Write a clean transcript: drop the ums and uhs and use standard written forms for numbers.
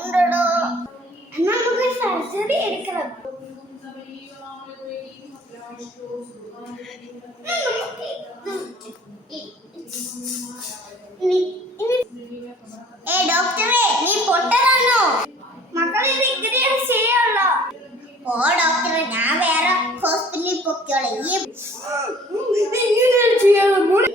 ഉണ്ടോ? എന്നാ നമുക്ക് സർജറി എടുക്കണം. ഡോക്ടറെ, നീ പൊട്ടനാണോ? മക്കളെ ഇത് ഇങ്ങനെയാണ് ചെയ്യാനുള്ളോ? ഓ ഡോക്ടറെ, ഞാൻ വേറെ ഹോസ്പിറ്റലിൽ പൊക്കോളെ. ഇതെങ്ങനെയാണ് ചെയ്യാനുള്ളത്?